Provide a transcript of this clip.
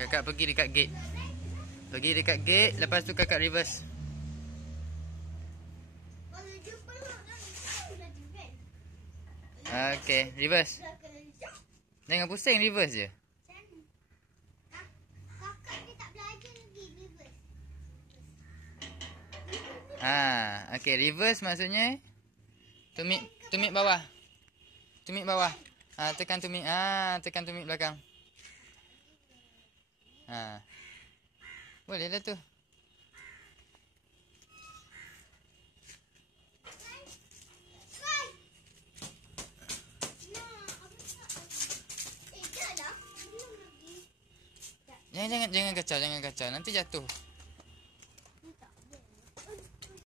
Kakak pergi dekat gate. Pergi dekat gate, lepas tu kakak reverse. Okay, reverse. Jangan pusing, reverse je. Okay, reverse maksudnya tumit bawah. Tumit bawah. Tekan tumit. Tekan tumit belakang. Boleh dah tu. Jangan kacau, jangan kacau. Nanti jatuh.